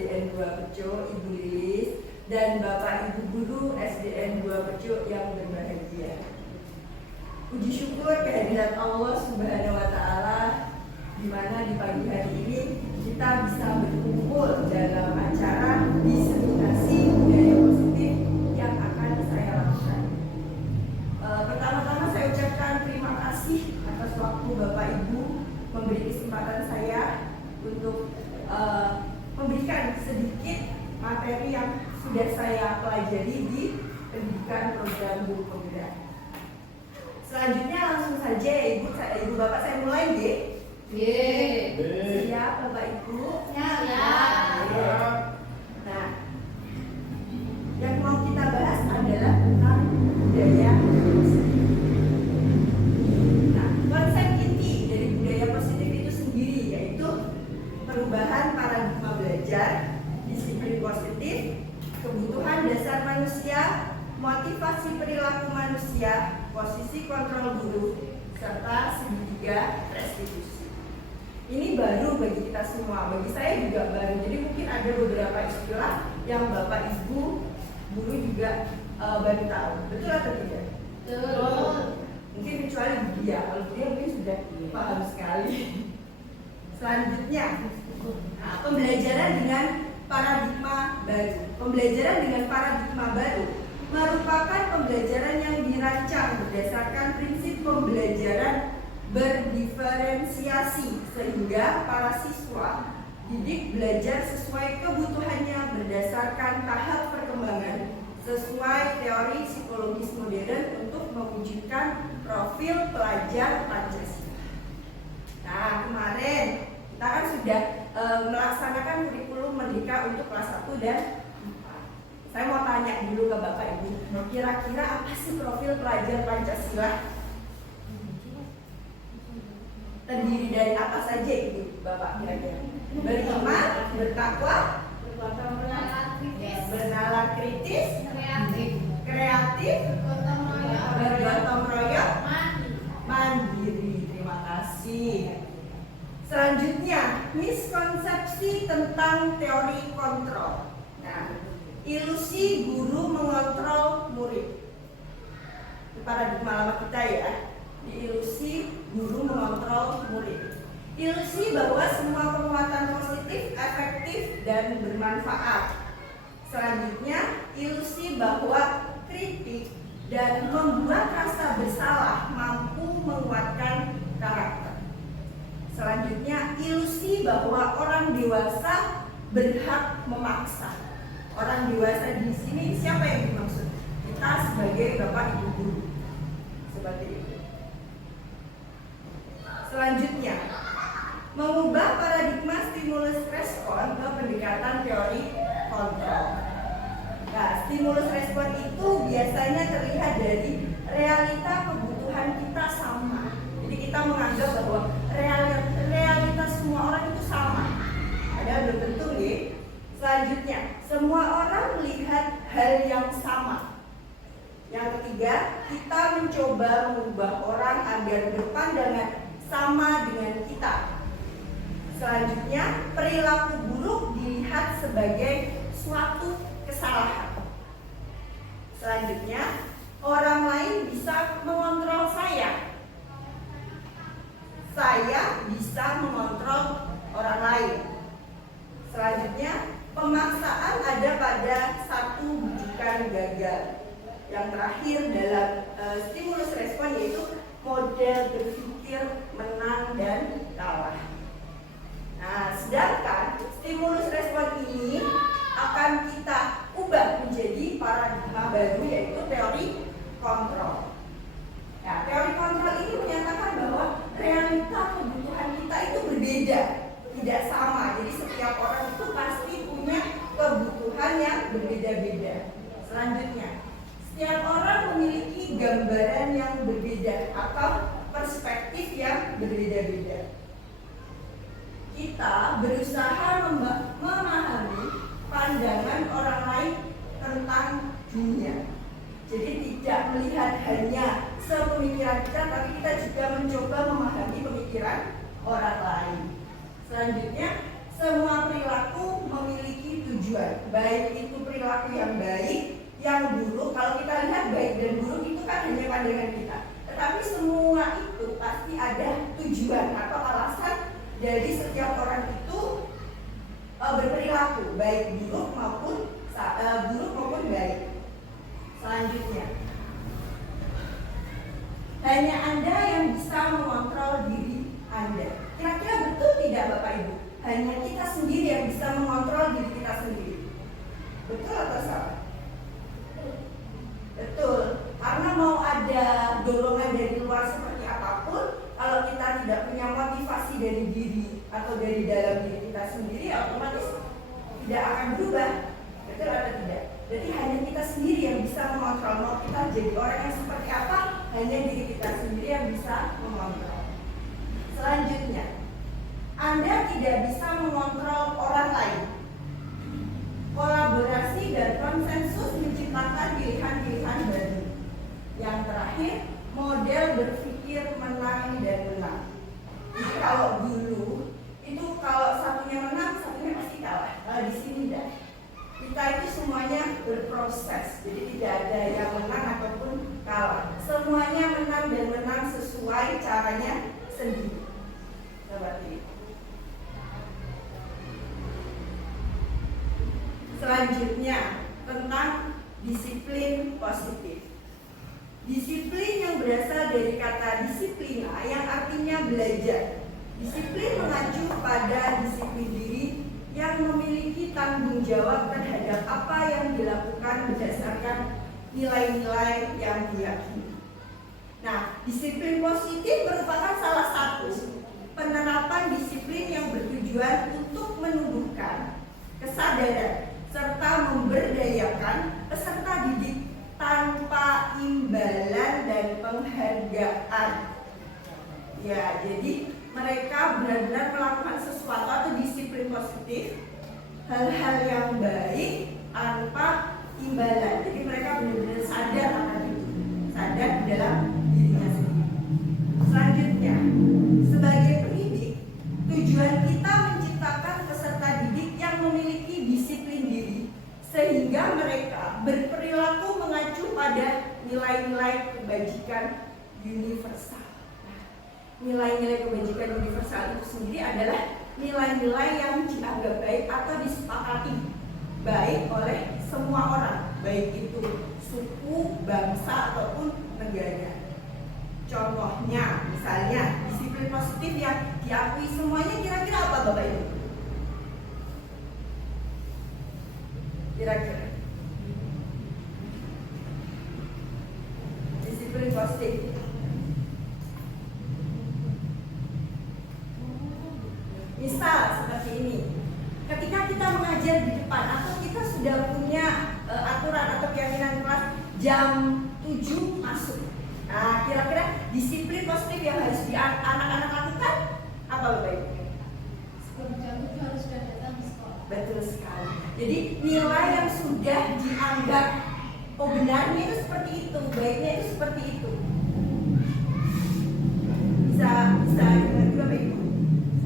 SDN 2 Peco, Ibu Lilis, dan Bapak Ibu Guru SDN 2 Peco yang berbahagia. Puji syukur kehadirat Allah Subhanahu wa Ta'ala, di mana di pagi hari ini kita bisa berkumpul dalam acara diseminasi budaya positif yang akan saya lakukan. Pertama-tama saya ucapkan terima kasih atas waktu Bapak Ibu memberi kesempatan saya untuk memberikan sedikit materi yang sudah saya pelajari di pendidikan program guru penggerak. Selanjutnya langsung saja Ibu Bapak saya mulai deh. Siap Bapak Ibu? Siap. Nah, yang mau kita bahas adalah tentang budaya positif. Nah, konsep inti dari budaya positif itu sendiri yaitu perubahan paradigma belajar, disiplin positif, kebutuhan dasar manusia, motivasi perilaku manusia, posisi kontrol guru, serta segitiga restitusi. Ini baru bagi kita semua, bagi saya juga baru. Jadi mungkin ada beberapa istilah yang Bapak Ibu guru juga baru tahu. Betul atau tidak? Betul. Mungkin kecuali dia, kalau dia mungkin sudah paham sekali. Selanjutnya, pembelajaran dengan paradigma baru. Pembelajaran dengan paradigma baru merupakan pembelajaran yang dirancang berdasarkan prinsip pembelajaran berdiferensiasi sehingga para siswa didik belajar sesuai kebutuhannya berdasarkan tahap perkembangan sesuai teori psikologis modern untuk mewujudkan profil pelajar Pancasila. Nah, kemarin kita kan sudah melaksanakan kurikulum Merdeka untuk kelas 1 dan 4. Saya mau tanya dulu ke Bapak Ibu, kira-kira apa sih profil pelajar Pancasila? Terdiri dari apa saja Ibu Bapak kira-kira? Beriman, bertakwa, bernalar kritis, kreatif, bergotong royong, mandiri. Terima kasih. Selanjutnya, miskonsepsi tentang teori kontrol. Nah, ilusi guru mengontrol murid. Itu paradigma lama kita ya. Ilusi guru mengontrol murid. Ilusi bahwa semua penguatan positif, efektif, dan bermanfaat. Selanjutnya, ilusi bahwa kritik dan membuat rasa bersalah mampu menguatkan karakter. Selanjutnya, ilusi bahwa orang dewasa berhak memaksa. Orang dewasa di sini siapa yang dimaksud? Kita sebagai Bapak Ibu guru. Seperti itu. Selanjutnya, mengubah paradigma stimulus respon ke pendekatan teori kontrol. Nah, stimulus respon itu biasanya terlihat dari realita kebutuhan kita sama. Jadi kita menganggap bahwa realitas semua orang itu sama. Padahal belum tentu nih. Selanjutnya, semua orang melihat hal yang sama. Yang ketiga, kita mencoba mengubah orang agar berpandangan sama dengan kita. Selanjutnya, perilaku buruk dilihat sebagai suatu kesalahan. Selanjutnya, orang lain bisa mengontrol saya. Saya bisa mengontrol orang lain. Selanjutnya, pemaksaan ada pada satu bujukan gagal. Yang terakhir dalam stimulus respon yaitu model berpikir menang dan kalah. Nah, sedangkan stimulus respon ini akan kita ubah menjadi paradigma baru yaitu teori kontrol. Nah, teori kontrol ini menyatakan bahwa realita kebutuhan kita itu berbeda, tidak sama. Jadi setiap orang itu pasti punya kebutuhan yang berbeda-beda. Selanjutnya, setiap orang memiliki gambaran yang berbeda atau perspektif yang berbeda-beda. Kita berusaha memahami pandangan orang lain tentang dunia. Jadi tidak melihat hanya sepemikiran kita, tapi kita juga mencoba memahami pemikiran orang lain. Selanjutnya, semua perilaku memiliki dua, baik itu perilaku yang baik, yang buruk. Kalau kita lihat baik dan buruk itu kan hanya pandangan kita, tetapi semua itu pasti ada tujuan atau alasan dari setiap orang itu berperilaku baik buruk maupun baik. Selanjutnya, hanya Anda yang bisa mengontrol diri Anda. Kira-kira betul tidak Bapak Ibu? Hanya kita sendiri yang bisa mengontrol diri kita sendiri. Betul atau salah? Betul. Karena mau ada dorongan dari luar seperti apapun, kalau kita tidak punya motivasi dari diri atau dari dalam diri kita sendiri, otomatis tidak akan berubah. Betul atau tidak? Jadi hanya kita sendiri yang bisa mengontrol. Mau kita jadi orang yang seperti apa, hanya diri kita sendiri yang bisa mengontrol. Selanjutnya, Anda tidak bisa mengontrol orang lain. Kolaborasi dan konsensus menciptakan pilihan-pilihan baru. Yang terakhir, model berpikir menang dan menang. Jadi kalau dulu itu kalau satunya menang, satunya pasti kalah. Kalau di sini tidak. Kita itu semuanya berproses. Jadi tidak ada yang menang ataupun kalah. Semuanya menang dan menang sesuai caranya sendiri. Seperti itu. Selanjutnya tentang disiplin positif. Disiplin yang berasal dari kata disiplina yang artinya belajar. Disiplin mengacu pada disiplin diri yang memiliki tanggung jawab terhadap apa yang dilakukan berdasarkan nilai-nilai yang diyakini. Nah, disiplin positif merupakan salah satu penerapan disiplin yang bertujuan untuk menumbuhkan kesadaran serta memberdayakan peserta didik tanpa imbalan dan penghargaan. Ya, jadi mereka benar-benar melakukan sesuatu atau disiplin positif, hal-hal yang baik tanpa imbalan. Jadi mereka benar-benar sadar akan itu, sadar di dalam dirinya sendiri. Selanjutnya, sebagai pendidik, tujuan kita menciptakan peserta didik yang memiliki disiplin diri sehingga mereka berperilaku mengacu pada nilai-nilai kebajikan universal. Nilai-nilai kebajikan universal itu sendiri adalah nilai-nilai yang dianggap baik atau disepakati baik oleh semua orang, baik itu suku, bangsa ataupun negara. Contohnya, misalnya disiplin positif yang diakui semuanya, kira-kira apa Bapak Ibu? Kira-kira disiplin positif. Misal seperti ini, ketika kita mengajar di depan atau kita sudah punya aturan atau keyakinan kelas jam 7 masuk. Nah, kira-kira disiplin positif yang harus anak-anak lakukan apa Bapak Ibu? Sebelum jam 7 harus sudah datang ke sekolah. Betul sekali. Jadi nilai yang sudah dianggap benarnya itu seperti itu, baiknya itu seperti itu. Bisa dimengerti Bapak Ibu.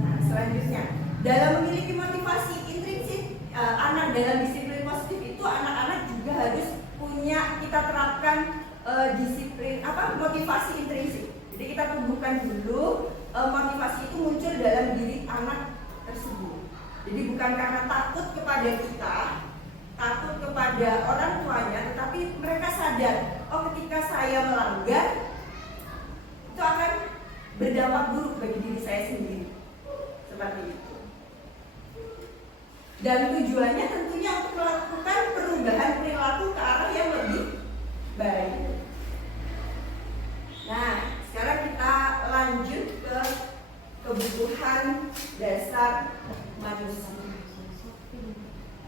Nah, selanjutnya, dalam memiliki motivasi intrinsik, anak dalam disiplin positif itu anak-anak juga harus punya, kita terapkan disiplin motivasi intrinsik. Jadi kita tumbuhkan dulu motivasi itu muncul dalam diri anak tersebut. Jadi bukan karena takut kepada kita, takut kepada orang tuanya, tetapi mereka sadar, oh ketika saya melanggar itu akan berdampak buruk bagi diri saya sendiri. Seperti itu. Dan tujuannya tentunya untuk melakukan perubahan perilaku ke arah yang lebih baik. Nah, sekarang kita lanjut ke kebutuhan dasar manusia.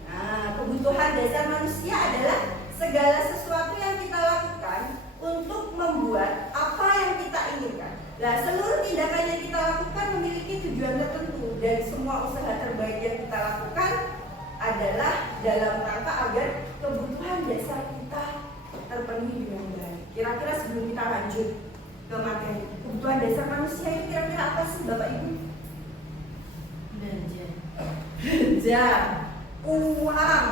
Nah, kebutuhan dasar manusia adalah segala sesuatu yang kita lakukan untuk membuat apa yang kita inginkan. Nah, seluruh tindakan yang kita lakukan memiliki tujuan tertentu dan semua usaha terbaik yang kita lakukan adalah dalam rangka agar kebutuhan dasar kita terpenuhi dengan baik. Kira-kira sebelum kita lanjut ke materi, kebutuhan dasar manusia itu kira-kira apa sih Bapak Ibu? Belanja. Belanja, uang,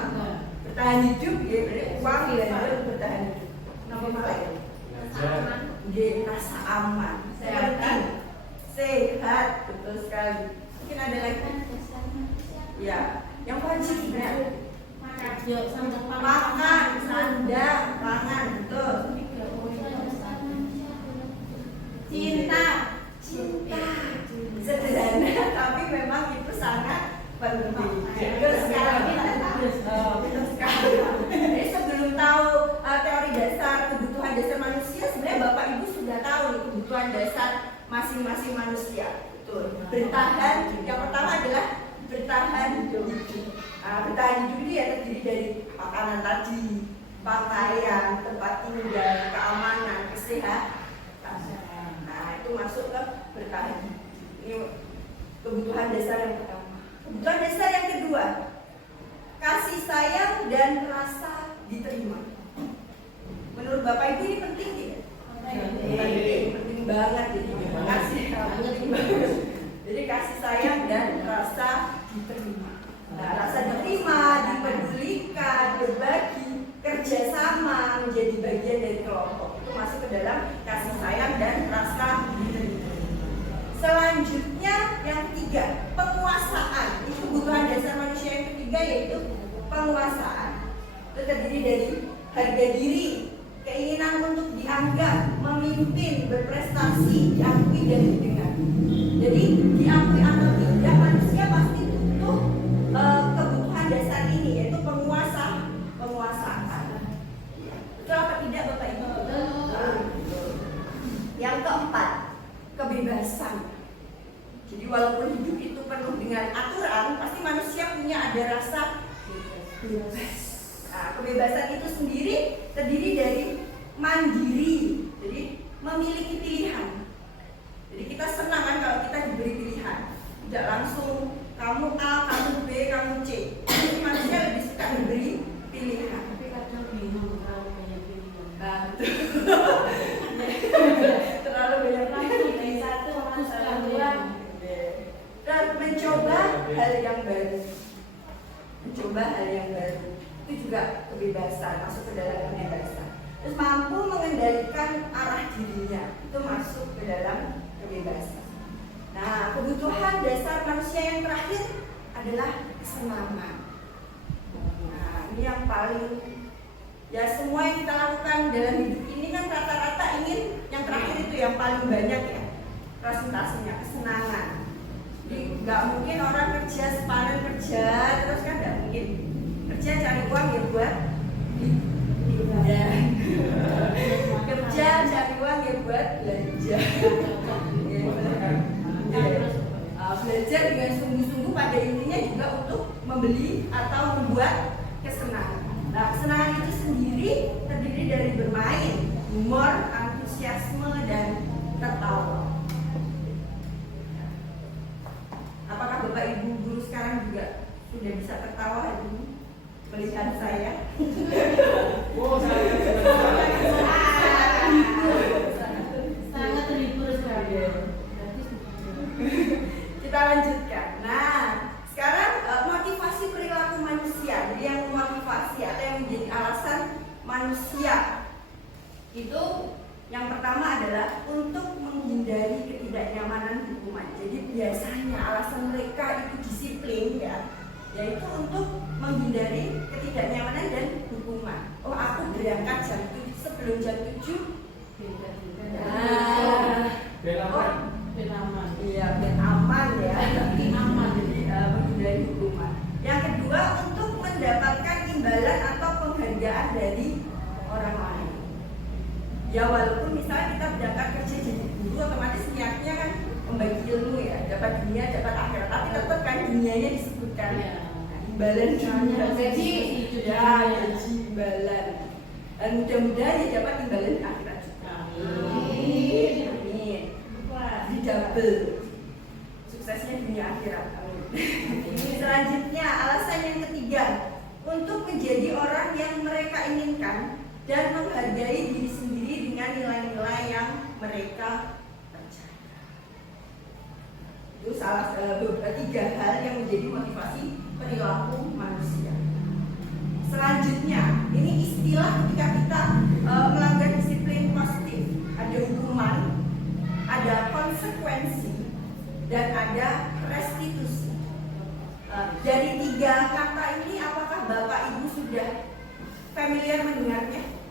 bertahan hidup, ya, berarti uang dan bertahan hidup. Nama lain? Rasa aman, sehat, betul sekali. Mungkin ada lagi? Ya, yang wajib sebenarnya. Makan, sandang, pangan, betul. Cinta, sederhana, tapi memang itu sangat penting. Betul sekali. Betul sekali. Jadi sebelum tahu teori dasar kebutuhan dasar manusia, sebenarnya Bapak Ibu sudah tahu kebutuhan dasar masing-masing manusia. Betul. Bertahan. Yang pertama adalah bertahan hidup. Bertahan hidup ini ya terdiri dari makanan tadi, pakaian, tempat tinggal, keamanan, kesehatan. Nah, itu masuk ke bertahan hidup. Ini kebutuhan dasar yang pertama. Kebutuhan dasar yang kedua, kasih sayang dan rasa diterima. Menurut Bapak Ibu ini penting tidak? Penting banget ini. Penting banget. Jadi kasih sayang dan rasa diterima. Nah, rasa diterima, dipedulikan, berbagi, kerjasama, menjadi bagian dari kelompok itu masuk ke dalam kasih sayang dan rasa diterima. Selanjutnya yang ketiga, penguasaan. Itu kebutuhan dasar manusia yang ketiga, yaitu penguasaan. Itu terdiri dari harga diri, keinginan untuk dianggap, memimpin, berprestasi, diakui dan didengar. Jadi diakui atau tidak, manusia pasti butuh kebutuhan dasar ini, yaitu penguasaan. Betul apa tidak Bapak Ibu? Yang keempat, kebebasan. Jadi walaupun hidup itu penuh dengan aturan, pasti manusia punya ada rasa bebas. Nah, kebebasan itu sendiri terdiri dari mandiri, jadi memiliki pilihan. Jadi kita senang kan kalau kita diberi pilihan, tidak langsung kamu A, kamu B, kamu C. Jadi manusia lebih suka diberi pilihan. Tapi kadang bingung terlalu banyak pilihan. Terlalu banyak Dari satu orang sekalian. Dan mencoba hal yang baru. Itu juga kebebasan, masuk ke dalam kebebasan. Terus mampu mengendalikan arah dirinya, itu masuk ke dalam kebebasan. Nah, kebutuhan dasar manusia yang terakhir adalah kesenangan. Nah, ini yang paling, ya semua yang kita lakukan dalam hidup ini kan rata-rata ingin yang terakhir itu yang paling banyak ya presentasinya, kesenangan. Jadi nggak mungkin orang kerja sepadan kerja terus kan nggak mungkin. Kerja cari uang ya buat liburan. Kerja cari uang ya buat belanja. Belajar dengan sungguh-sungguh pada intinya juga untuk membeli atau membuat kesenangan. Nah, kesenangan itu sendiri terdiri dari bermain, humor, antusiasme, dan tertawa. Apakah Bapak Ibu guru sekarang juga sudah bisa tertawa hari ini melihat saya? Sangat terhibur sekali. Kita lanjutkan. Nah, sekarang motivasi perilaku manusia. Jadi yang memotivasi atau yang menjadi alasan manusia itu yang pertama adalah untuk menghindari ketidaknyamanan hukuman. Jadi biasanya alasan mereka itu disiplin ya, yaitu untuk menghindari ketidaknyamanan dan hukuman. Oh, aku berangkat jam 7 sebelum jam 7. Iya, biar aman ya. Aman, jadi menghindari hukuman. Yang kedua, untuk mendapatkan imbalan atau penghargaan dari orang lain. Ya walaupun misalnya kita berangkat kerja jadi guru, otomatis niatnya kan membagi ilmu ya, dapat dunia, dapat akhirat. Tapi tetap kan dunianya disebutkan. Imbalan dunia, gaji, imbalan. Dan mudah-mudahan ya dapat imbalan akhirat juga. Amin. Di double suksesnya dunia akhirat. Selanjutnya alasan yang ketiga, untuk menjadi orang yang mereka inginkan dan menghargai diri sendiri dengan nilai-nilai yang mereka percaya. Itu salah tiga hal yang menjadi motivasi perilaku manusia. Selanjutnya istilah ketika kita melanggar disiplin positif, ada hukuman, ada konsekuensi, dan ada restitusi. Dari 3 kata ini, apakah Bapak Ibu sudah familiar mendengarnya?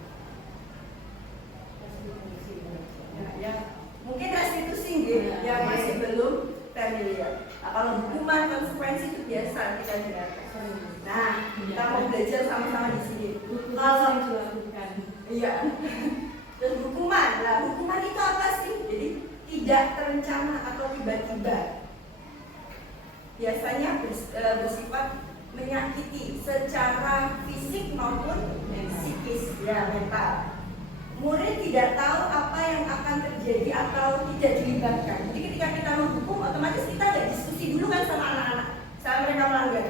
Ya, mungkin restitusi gitu, yang masih belum familiar. Nah, kalau hukuman, konsekuensi itu biasa kita dengarkan. Nah, kita mau belajar sama-sama di sini. Kalau dilakukan. iya. Dan hukuman, nah hukuman itu apa sih? Jadi tidak terencana atau tiba-tiba. Biasanya bersifat menyakiti secara fisik maupun psikis, ya mental. Murid tidak tahu apa yang akan terjadi atau tidak dilibatkan. Jadi ketika kita menghukum, otomatis kita nggak diskusi dulu kan sama anak-anak, sama mereka melanggar.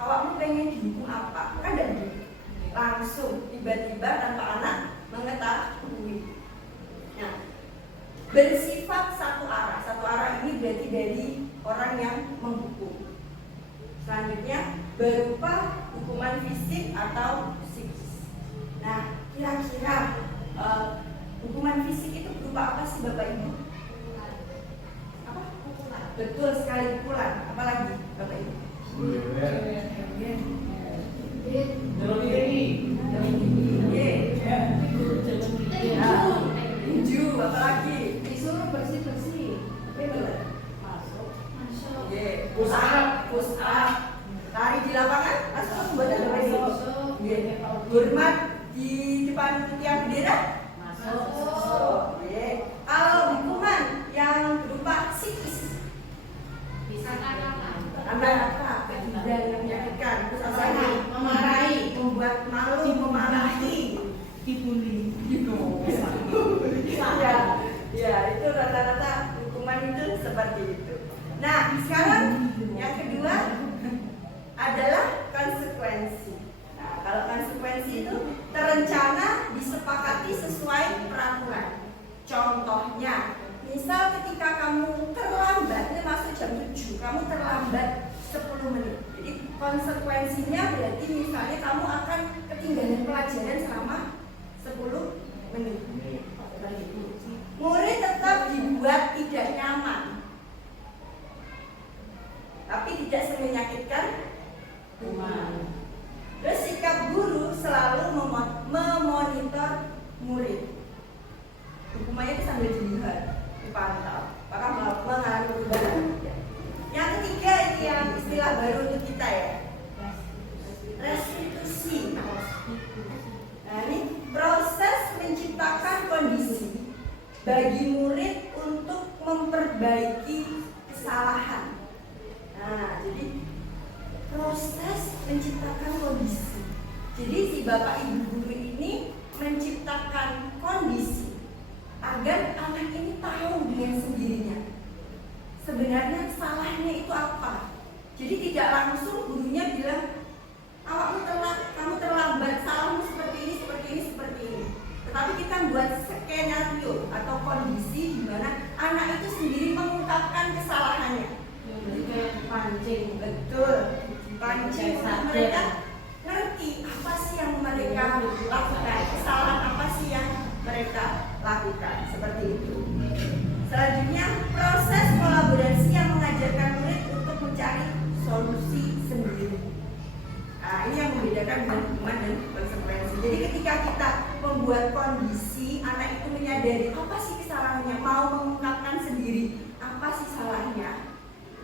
Awakmu pengen dihukum apa? Kan tidak begitu. Langsung tiba-tiba tanpa anak mengetahui. Nah, bersifat satu arah. Satu arah ini berarti dari orang yang menghukum. Selanjutnya berupa hukuman fisik atau psikis. Nah, kira-kira hukuman fisik itu berupa apa sih Bapak Ibu? Apa? Betul sekali, pukulan. Apalagi Bapak Ibu? Tinju, apalagi? Disuruh bersih-bersih. Push up, lari di lapangan, masuk buat apa ini? Hormat di depan tiang bendera, masuk. Kalau hukuman yang berupa psikis, kata-kata, dan yang menyakitkan, terus apa lagi? Memarahi, membuat malu, memarahi, Dibully. Ya, itu rata-rata hukuman itu seperti itu. Nah, sekarang yang kedua adalah konsekuensi. Nah, kalau konsekuensi itu terencana, disepakati sesuai peraturan. Contohnya, misal ketika kamu terlambat, ini masuk jam 7, kamu terlambat 10 menit. Jadi konsekuensinya berarti misalnya kamu akan ketinggalan pelajaran selama 10 menit. Murid tetap dibuat tidak nyaman, tapi tidak menyakitkan hukuman. Terus sikap guru selalu memonitor murid. Hukumannya itu sambil dilihat, dipantau, apakah mengalami perubahan. Yang ketiga ini yang istilah baru untuk kita ya, restitusi. Nah ini proses menciptakan kondisi bagi murid untuk memperbaiki kesalahan. Nah, jadi proses menciptakan kondisi. Jadi si Bapak Ibu guru ini menciptakan kondisi agar anak ini tahu dengan sendirinya sebenarnya salahnya itu apa. Jadi tidak langsung gurunya bilang, awakmu telat, kamu terlambat, salahmu seperti ini, seperti ini, seperti ini. Tetapi kita buat skenario atau kondisi di mana anak itu sendiri mengungkapkan kesalahannya. Jadi kayak pancing. Betul, pancing mereka ngerti apa sih yang mereka lakukan, kesalahan apa sih yang mereka lakukan, seperti itu. Selanjutnya proses kolaborasi yang mengajarkan murid untuk mencari solusi sendiri. Nah, ini yang membedakan dengan hukuman dan konsekuensi. Jadi ketika kita membuat kondisi, anak itu menyadari apa sih kesalahannya, mau mengungkapkan sendiri apa sih salahnya.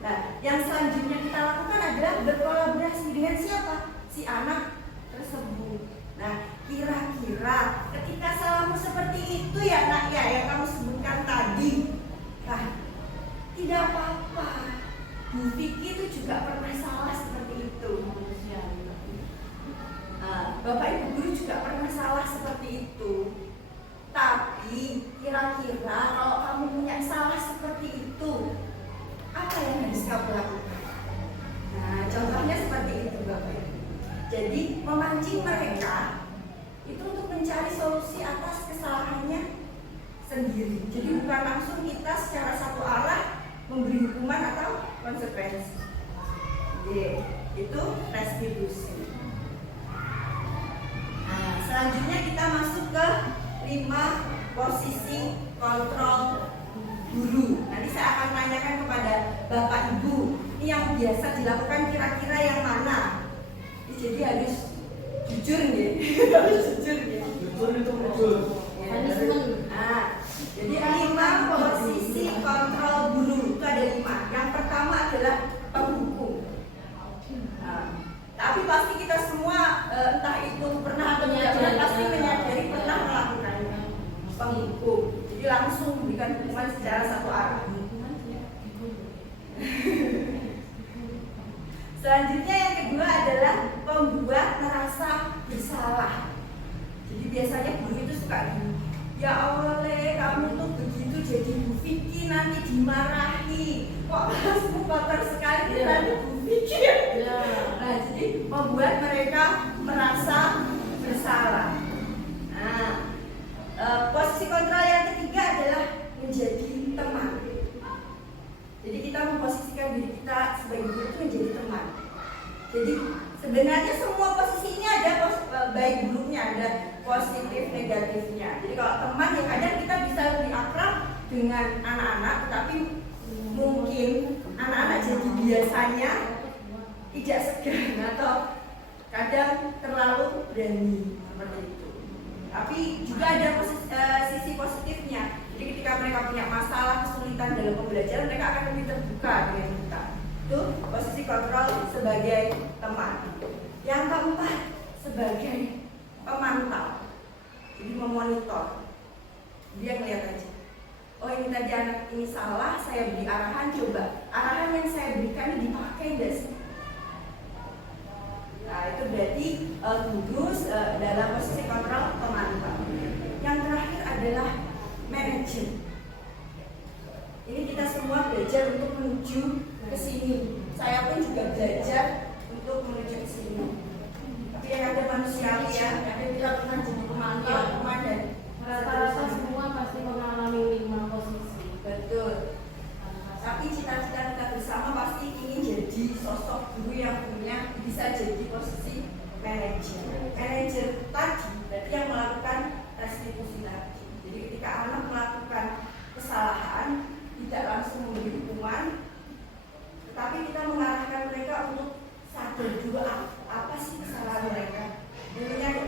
Nah, yang selanjutnya kita lakukan adalah berkolaborasi dengan siapa? Si anak tersebut. Nah, kira-kira ketika salahmu seperti itu ya nak ya, yang kamu sebutkan tadi, nah, tidak apa-apa. Bu Vicky itu juga pernah salah seperti itu. Bapak Ibu guru juga pernah salah seperti itu. Tapi kira-kira kalau kamu punya salah seperti itu, apa yang harus kamu lakukan? Nah, contohnya seperti itu Bapak Ibu. Jadi memancing mereka itu untuk mencari solusi atas kesalahannya sendiri. Jadi bukan langsung kita secara satu arah memberi hukuman atau konsekuensi. Itu restitusi. Nah, kontrol guru. Nanti saya akan tanyakan kepada Bapak Ibu, ini yang biasa dilakukan kira-kira yang mana? Jadi harus jujur nih, harus jujur nih. Jujur itu jujur. Nah, jadi 5 posisi kontrol guru itu ada 5. Yang pertama adalah penghukum. Nah, tapi pasti kita semua entah itu pernah atau tidak pernah pasti menyadari pernah melakukan penghukum. Jadi langsung memberikan hukuman secara satu arah. Selanjutnya yang kedua adalah membuat merasa bersalah. Jadi biasanya guru itu suka gini, ya Allah Le, kamu tuh begitu jadi Bu Vicky nanti dimarahi. Kok masmu kotor sekali nanti Bu Vicky. Nah, jadi membuat mereka merasa bersalah. Nah, posisi kontrol yang ketiga adalah menjadi teman. Jadi kita memposisikan diri kita sebagai guru itu menjadi teman. Jadi sebenarnya semua posisi ini ada baik buruknya, ada positif negatifnya. Jadi kalau teman ya kadang kita bisa lebih akrab dengan anak-anak, tetapi mungkin anak-anak jadi biasanya tidak segan atau kadang terlalu berani seperti itu. Tapi juga ada sisi positifnya. Jadi ketika mereka punya masalah, kesulitan dalam pembelajaran, mereka akan lebih terbuka dengan kita. Itu posisi kontrol sebagai teman. Yang keempat, sebagai pemantau. Jadi memonitor. Dia ngeliat aja. Oh ini tadi anak ini salah, saya beri arahan, coba arahan yang saya berikan dipakai nggak sih? Nah itu berarti guru dalam posisi kontrol pemantau. Yang terakhir adalah manajer. Ini kita semua belajar untuk menuju ke sini. Saya pun juga belajar untuk menuju ke sini. Tapi yang ada manusiawi ya, yang kita pernah jadi pemantau, komandan. Rata-rata semua pasti mengalami 5 posisi. Betul. Tapi cita-cita kita bersama pasti ingin jadi sosok guru yang punya bisa jadi posisi manajer. Manajer tadi berarti yang melakukan restitusi tadi. Jadi ketika anak melakukan kesalahan tidak langsung memberi hukuman, tetapi kita mengarahkan mereka untuk sadar dulu apa sih kesalahan mereka.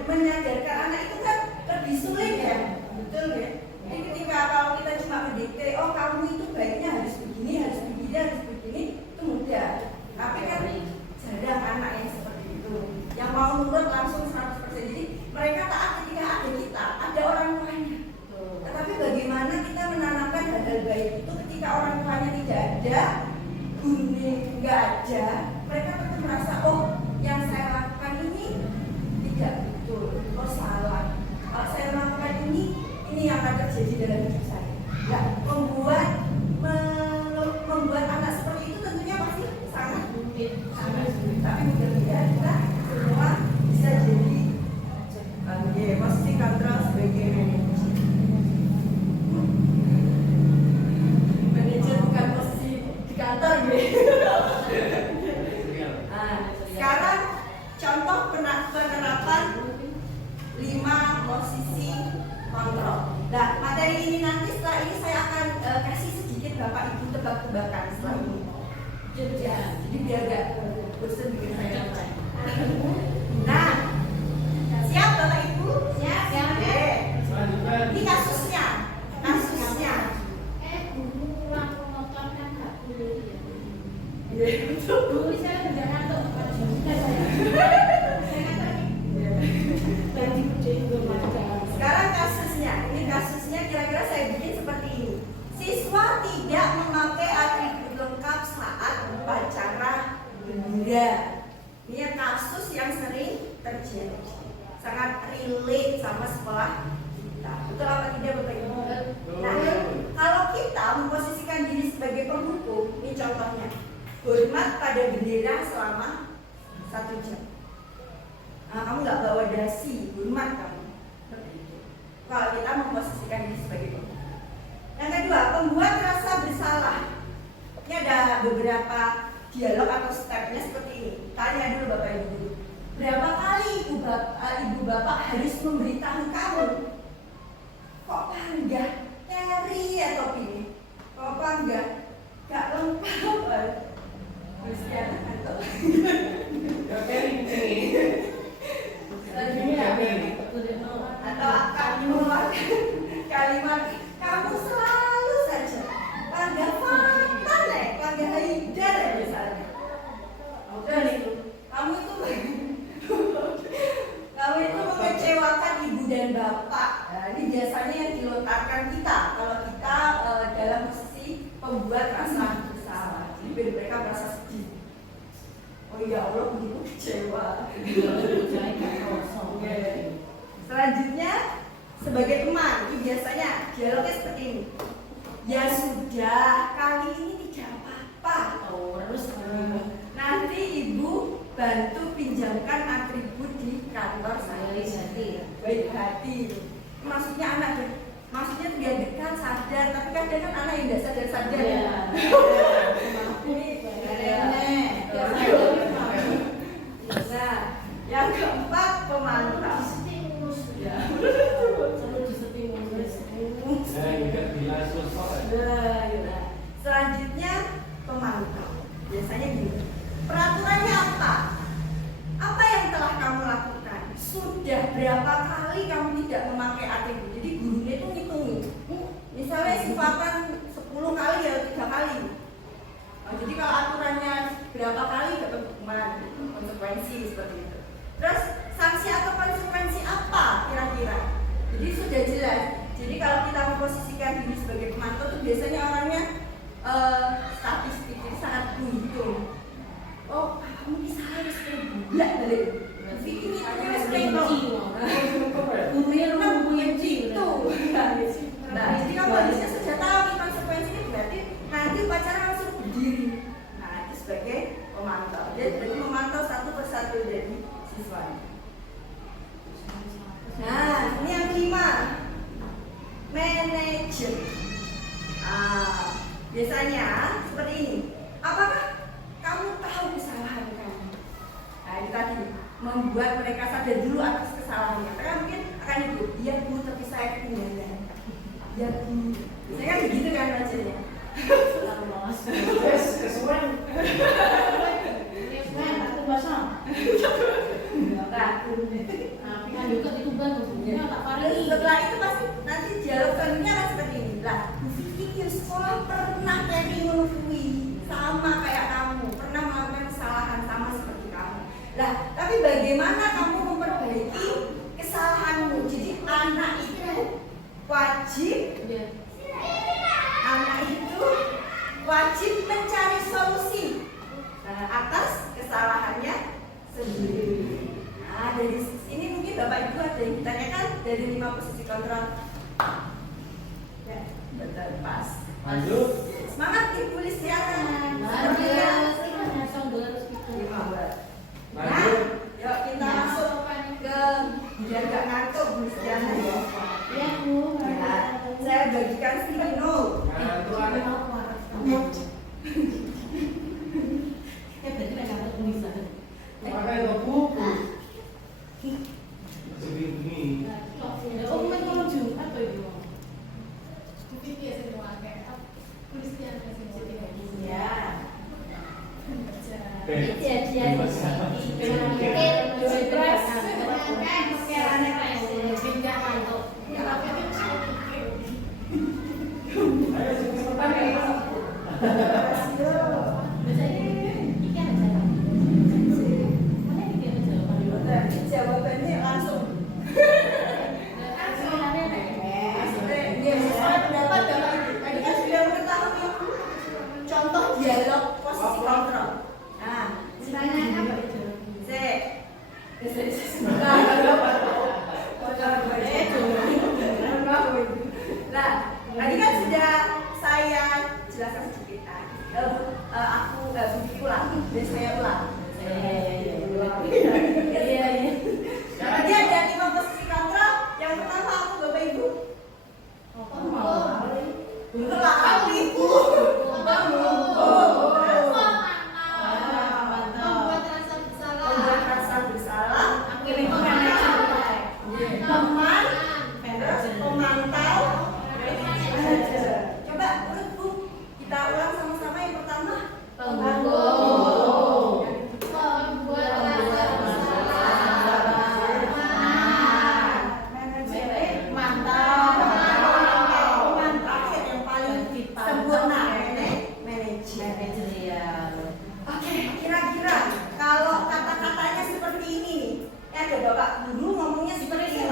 Menyadarkan anak itu kan lebih sulit ya, betul ya. Jadi ketika kalau kita cuma mendikte, oh kamu itu baiknya harus begini, harus begini, harus begini, itu mudah. Tapi kan jarang anak yang seperti itu, yang mau nurut langsung 100%. Jadi mereka taat ketika ada kita, ada orang tuanya. Tetapi bagaimana kita menanamkan hal-hal baik itu ketika orang tuanya tidak ada, gurunya nggak ada, mereka tetap merasa oh yang saya lakukan ini tidak betul, oh salah. Kalau saya melakukan ini yang akan terjadi dalam hidup saya. Ya, membuat anak seperti itu tentunya pasti sangat sulit, Tapi mudah-mudahan kita semua bisa jadi posisi kontrol sebagai manajer. Manajer bukan posisi di kantor gitu. Nah, sekarang contoh penerapan 5 posisi kontrol. Nah, materi ini nanti setelah ini saya akan kasih sedikit Bapak Ibu tebak-tebakan setelah ini. Jadi biar gak bosan bikin saya. Nah, siap Bapak Ibu? Siap. Oke. Ini kasusnya. Guru pulang motor kan gak boleh ya. Iya, betul. Dulu saya udah ngantuk pada juga saya. Tadi udah macam. Sekarang kasusnya. Ini kasusnya kira-kira saya bikin seperti ini. Siswa tidak memakai atribut lengkap saat upacara bendera. Ini kasus yang sering terjadi. Sangat relate sama sekolah kita. Betul apa tidak Bapak Ibu? Nah, kalau kita memposisikan diri sebagai penghukum, ini contohnya. Hormat pada bendera selama 1 jam. Nah, kamu nggak bawa dasi, hormat kamu. Seperti itu. Kalau kita memposisikan diri sebagai penghukum. Yang kedua, membuat rasa bersalah. Ini ada beberapa dialog atau stepnya seperti ini. Tanya dulu Bapak Ibu dulu. Berapa kali ibu bapak harus memberitahu kamu? Kok panggah? Nyari dan bapak. Nah, ini biasanya yang dilontarkan kita kalau kita dalam posisi pembuat rasa bersalah. Jadi biar mereka merasa sedih. Oh ya Allah, begitu kecewa. Selanjutnya sebagai teman, itu biasanya dialognya seperti ini. Ya sudah, kali ini tidak apa-apa. Terus Nanti ibu bantu pinjamkan atribut di kantor saya. Baik hati. Maksudnya dia dekat, sadar, tapi kadang kan anak yang tidak sadar-sadar. Nah, yang keempat pemantau. Selanjutnya pemantau. Biasanya gini. Peraturannya apa? Apa yang telah kamu lakukan? Sudah berapa kali kamu tidak memakai atribut? Jadi gurunya itu ngitungin. Misalnya sifatan 10 kali ya 3 kali. Nah, jadi kalau aturannya berapa kali dapat hukuman, konsekuensi seperti itu. Terus sanksi atau konsekuensi apa kira-kira? Jadi sudah jelas. Jadi kalau kita memposisikan diri sebagai pemantau itu biasanya orangnya statistik, jadi sangat berhitung. Oh, kamu bisa harus berbulan balik. Bikin itu harus itu. Nah, jadi kamu harusnya sudah tahu nih konsekuensi ini, berarti nanti upacara langsung berdiri. Nah, itu sebagai pemantau. Jadi berarti memantau satu persatu dari siswanya. Nah, ini yang kelima, manajer. Biasanya seperti ini. Apakah kamu tahu kesalahan kamu? Nah, ini tadi membuat mereka sadar dulu atas kesalahannya. Mereka mungkin akan ibu, iya bu, tapi saya ketinggalan. Ya bu, saya kan begitu kan belajarnya. Setelah itu pasti nanti dialog selanjutnya akan seperti ini. Lah, Bu Vivi di sekolah pernah dari Nurwi sama kayak kamu, pernah melakukan kesalahan sama seperti kamu. Lah, tapi bagaimana kamu memperbaiki kesalahanmu? Jadi anak itu wajib mencari solusi atas kesalahannya sendiri. Nah, dari sini mungkin Bapak Ibu ada yang ditanyakan dari 5 posisi kontrol. Ya, betul, pas. Lanjut. Semangat Ibu Listiana. Nah, yuk kita masuk ke biar gak ngantuk Bu Listiana. Ya Bu. Ya, saya bagikan sticky note. Pakai buku. Segini. Oh, main kalau Jumat tuh Ibu. Ya. Jawabannya langsung. Tadi kan sudah mengetahui contoh dialog posisi kontrol. Nah, nah, tadi kan sudah saya jelaskan sedikit. Aku ulang, dan saya ulang. Tadi ada 5 posisi kontrol. Yang pertama aku Bapak Ibu. Aku Ibu. Membuat rasa bersalah. Teman. Terus pemantau. Coba urut Bu. Kita ulang sama-sama yang pertama. Oke, kira-kira kalau kata-katanya seperti ini, ada Bapak Guru ngomongnya seperti ini.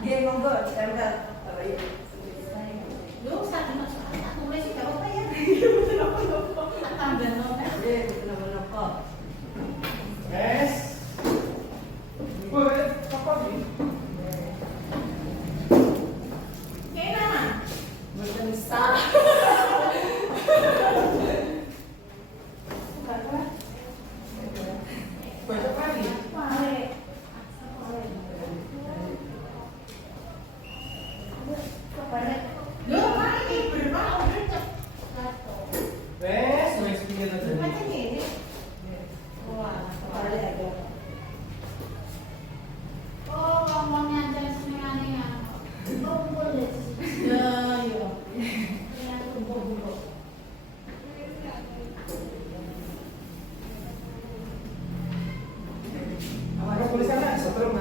Dia monggo ditempel Bapak Ibu. Lu saat aku mulai sih gak apa-apa ya. Betul apa? Tambah novel. Betul apa? Wes. Boleh apa nih? Kayak mana? Betul salah. Buat apa nih? Pare. Lu mana nih berapa udah cek. Wes, wes pikir aja. Macam ini. Wah, Pare ada. oh ngomongnya jangan senengane ya. Kumpul deh. Ya, iya. Ya, kumpul. Apa tulisannya? Setrum.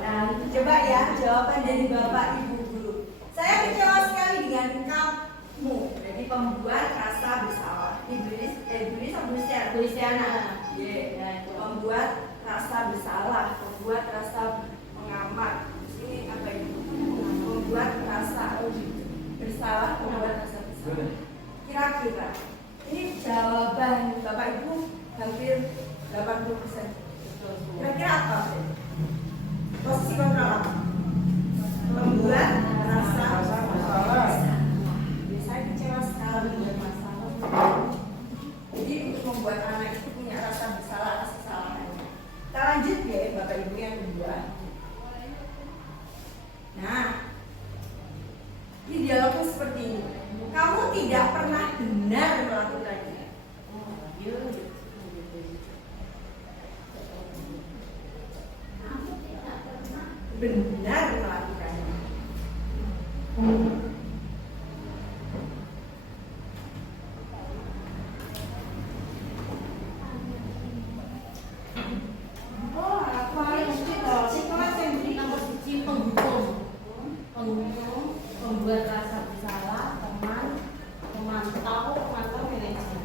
Nah, coba ya jawaban dari Bapak Ibu guru. Saya kecewa sekali dengan kamu. Jadi pembuat rasa bersalah. Luciana. Pembuat rasa bersalah, pembuat rasa mengamat. Ini apa ini? Membuat rasa bersalah, membuat rasa bersalah. Kira-kira ini jawaban Bapak Ibu hampir 80%. Kira-kira apa? Posisi kontrol apa? Membuat rasa Masalah. Saya kecewa sekali dengan masalah. Jadi untuk membuat anak itu punya rasa bersalah atas kesalahannya. Kita lanjut ya Bapak Ibu yang kedua. Nah, ini dialognya seperti ini. Kamu tidak pernah benar melakukannya. Benar melakukannya. Oh, apa itu? Sekolah yang beri nomor siji penghukum, pembuat rasa bersalah, teman, pemantau manajer.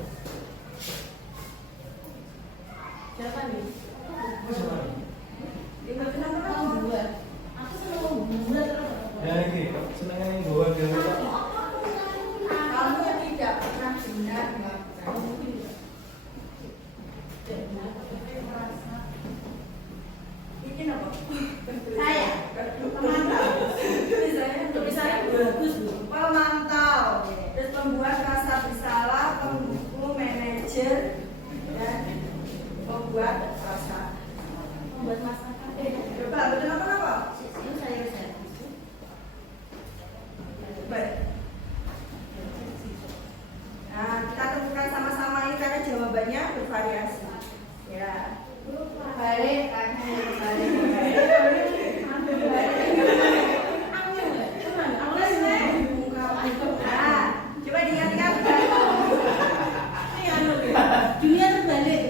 Siapa nih? Dia kenapa? Pembuat. Aku senang membuat. Ya ini, senengnya yang bawa dia. Kamu tidak pernah benar melakukannya. Bikin apa? Saya. Pemantau. Tulisannya bagus Bu. Pemantau. Terus pembuat rasa bersalah, penghukum, manajer, dan pembuat rasa. Membuat masakan. Coba betul apa? Ini saya bisa. Baik. Nah, kita temukan sama-sama ini karena jawabannya bervariasi. Ya. Balik, balik. Nah, coba diingat-ingat. Dunia terbalik.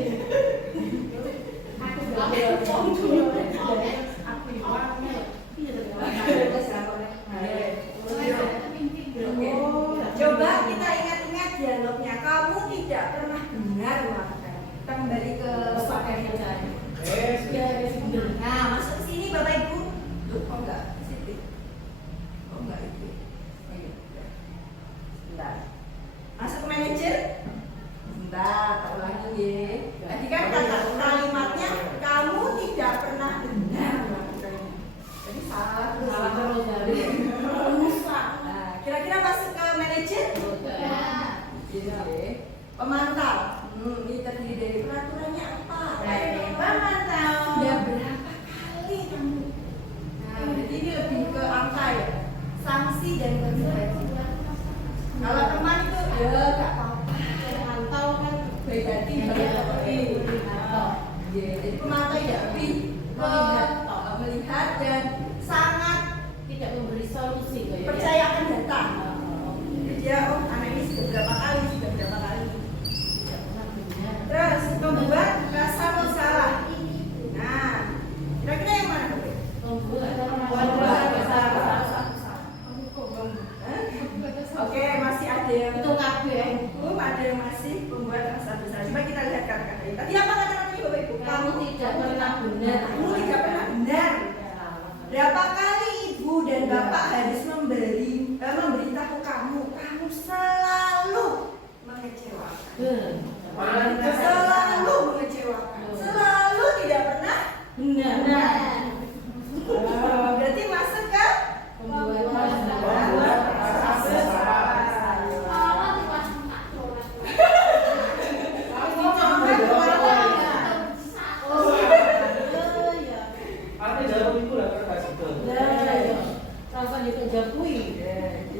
Coba kita ingat-ingat dialognya. Kamu tidak pernah benar melakukan. Kita kembali ke pakaian tadi. Wes. Nah, masuk ke sini Bapak Ibu. Loh, kok enggak? Di situ. Kok enggak itu? Ayo. Sebentar. Masuk ke manajer. Sebentar, tak ulangi ya. Tadi kan kata kalimatnya kamu tidak pernah benar melakukannya. Jadi salah terus. Salah terus dari. Nah, kira-kira masuk ke manajer? Gini ya. Pemantau. Ini terdiri dari peraturannya apa? Pemantau. Sudah berapa kali kamu? Nah, jadi ini lebih ke angka ya. Sanksi dan konsekuensi. Kalau teman itu ya gak apa-apa. Pemantau kan Beda jadi pemantau ya melihat dan sangat tidak memberi solusi kayak percayakan data. Dia anak ini sudah berapa kali. tidak pernah benar. Terus membuat rasa bersalah. Nah, kira-kira yang mana? Membuat Rasa bersalah. Oke, masih ada yang itu kabeh. hukum, ada yang masih membuat rasa bersalah. Coba kita lihat kata-kata ini. Tadi apa kata-katanya Bapak Ibu? Kamu tidak pernah benar. Kamu tidak pernah benar. Berapa kali ibu dan bapak harus memberitahu kamu, kamu selalu mengecewakan. Selalu mengecewakan. Selalu tidak pernah Benar. berarti masuk ke Pembuat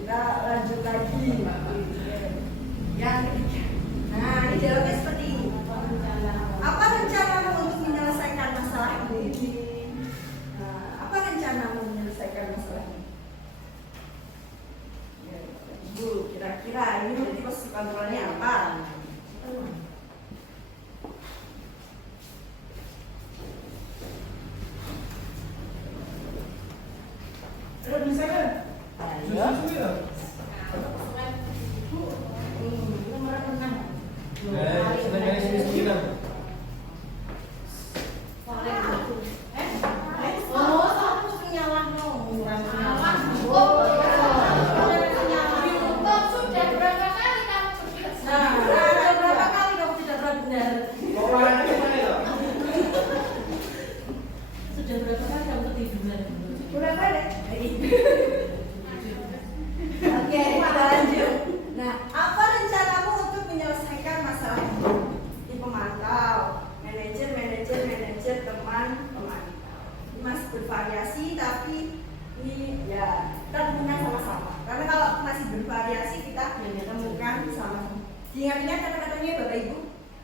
kita lanjut lagi. Yang ketiga. Nah, ini jawabnya seperti ini. Apa rencanamu untuk menyelesaikan masalah ini? Nah, apa rencanamu menyelesaikan masalah ini? Ya, Ibu, kira-kira ini jadi posisi kontrolnya apa? Ayo bisa kan? Ayo. Susu ya? nomor 6. Senangnya sini kan? Oke, kita lanjut. Nah, apa rencanamu untuk menyelesaikan masalah ini? Di pemantau, manajer, teman. Ini masih bervariasi, tapi ini ya kita temukan sama-sama. Karena kalau masih bervariasi kita temukan sama-sama. Ingat-ingat kata-katanya Bapak Ibu.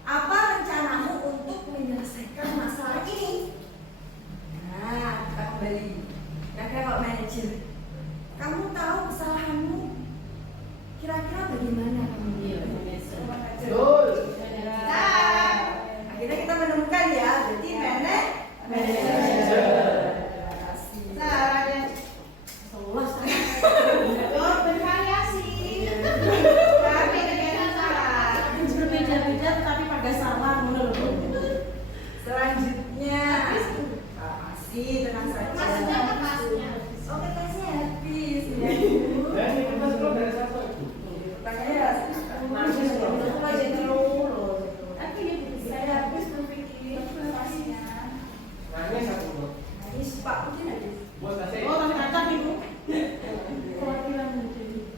Apa rencanamu untuk menyelesaikan masalah ini? Nah, kita kembali. Kira-kira kalau manajer, kamu tahu kesalahanmu? Kira-kira bagaimana kamu? Betul. Nah, akhirnya kita menemukan ya, berarti manajer. Terima kasih. Berbeda-beda tapi pada sama menurut. Selanjutnya, masih tenang saja. Maksudnya apa masnya? Oh, kertasnya habis ya Bu. Dan ini kita sekolah dari satu ibu. Tangannya Masih sekolah. tapi saya habis berpikir kertasnya. Nanya satu bu. Ini Pak mungkin habis. Buat kasih. Oh, tapi kacang ibu.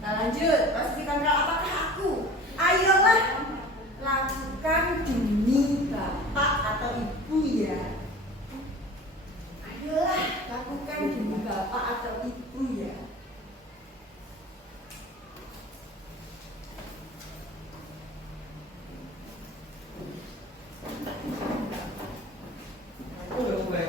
Nah lanjut, pastikan apakah aku? Ayolah lakukan demi bapak atau ibu ya. Ayolah lakukan demi bapak atau ibu ya. Aku udah mulai.